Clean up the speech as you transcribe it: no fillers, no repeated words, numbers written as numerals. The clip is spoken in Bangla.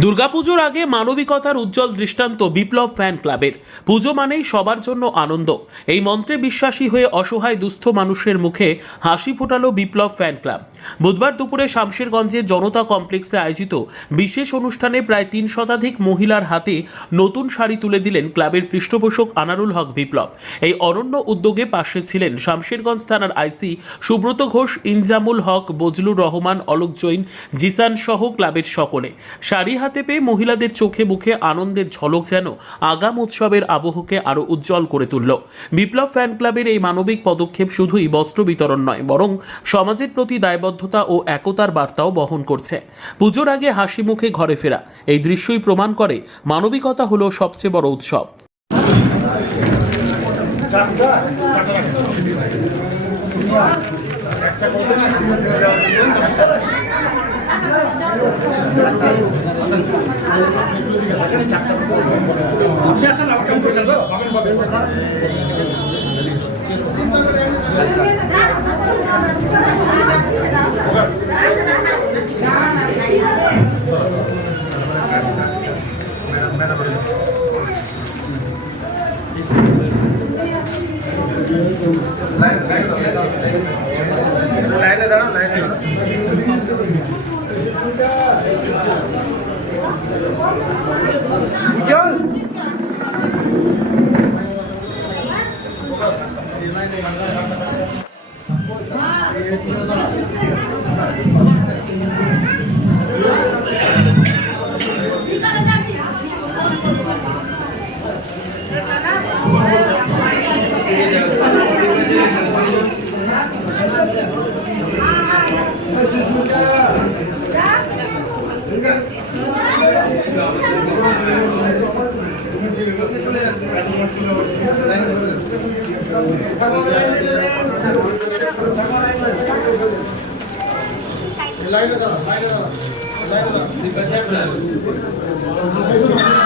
দুর্গাপুজোর আগে মানবিকতার উজ্জ্বল দৃষ্টান্ত বিপ্লব ফ্যান ক্লাবের। পুজো মানেই সবার জন্য আনন্দ, এই মন্ত্রে বিশ্বাসী হয়ে অসহায় দুস্থ মানুষের মুখে হাসি ফোটালো বিপ্লব ফ্যান ক্লাব। বুধবার দুপুরে শামশেরগঞ্জের জনতা কমপ্লেক্সে আয়োজিত বিশেষ অনুষ্ঠানে প্রায় ৩ শতাধিক মহিলার হাতে নতুন শাড়ি তুলে দিলেন ক্লাবের পৃষ্ঠপোষক আনারুল হক বিপ্লব। এই অনন্য উদ্যোগে পাশে ছিলেন শামশেরগঞ্জ থানার আইসি সুব্রত ঘোষ, ইনজামুল হক, বজলুর রহমান, অলোক জৈন, জিসান সহ ক্লাবের সকলে। শাড়ি হাতে পেয়ে মহিলাদের চোখে মুখে আনন্দের ঝলক যেন আগাম উৎসবের আবহকে আরো উজ্জ্বল করে তুলল। বিপ্লব ফ্যান ক্লাবের এই মানবিক পদক্ষেপ শুধুই বস্ত্র বিতরণ নয়, বরং সমাজের প্রতি দায়বদ্ধতা ও একতার বার্তাও বহন করছে। পুজোর আগে হাসি মুখে ঘরে ফেরা, এই দৃশ্যই প্রমাণ করে মানবিকতা হলো সবচেয়ে বড় উৎসব। লাইনে দাঁড়াও, লাইনে উজ্জ্বল লাইনে দাঁড়াও, লাইনে দাঁড়াও, লাইনে দাঁড়াও।